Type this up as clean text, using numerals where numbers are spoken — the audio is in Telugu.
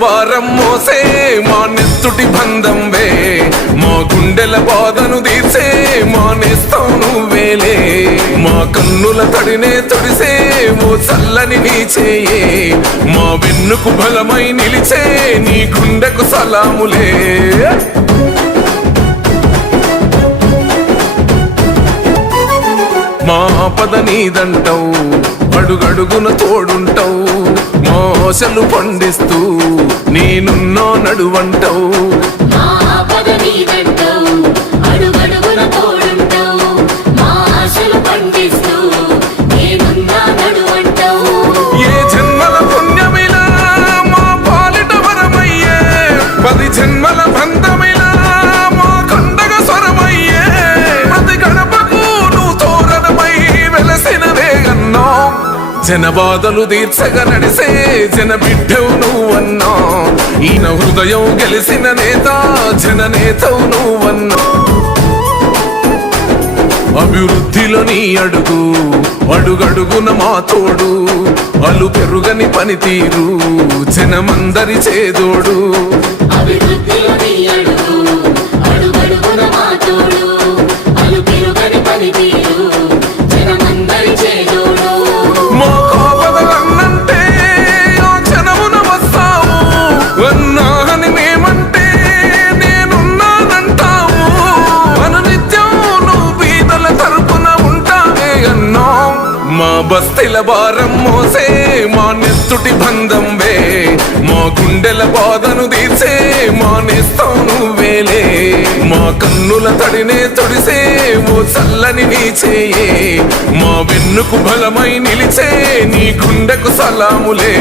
భారం మోసే మా నెత్తుటి బంధంవే మా గుండెల బాధను తీర్చే మా నేస్తం నువ్వేలే మా కన్నుల తడినే తొడిసే ఓ చల్లని నీ చేయే మా వెన్నుకు బలమై నిలిచే నీ గుండెకు సలాములే మా పద నీదంటావు అడుగడుగున తోడుంటావు మోసలు పండిస్తూ నేనున్నో నడువంటావు ఏ జన్మల పుణ్యమిలా మా పాలిట వరమయ్యే 10 జన్మల బంధమిలా మా కండగ స్వరమయ్యే ప్రతి గడపకు నువ్వు తోరణమై వెలసినవే అన్నో జనబాధలు తీర్చగా నడిసే జన బిడ్డవు నువ్వన్నా ఈయన హృదయం గెలిసిన నేత జననేతవు నువ్వన్నా అభివృద్ధిలో నీ అడుగు అడుగడుగున మా తోడు అలు పెరుగని పనితీరు జనమందరి చేదోడు మా కాపదలన్నంటే ఆ జనమున వస్తావు అన్నా అని మేమంటే నేనున్నానంటావు అనునిత్యం నువ్వు బీదల తరపున ఉంటావే అన్నో మా బస్తీల భారం మోసే మా నెత్తుటి బంధంవే మా గుండెల బాధను తీర్చే మా నేస్తం నువ్వేలే మా కన్నుల తడినే తొడిసే ఓ చల్లని నీ చేయే మా వెన్నుకు బలమై నిలిచే నీ గుండెకు సలాములే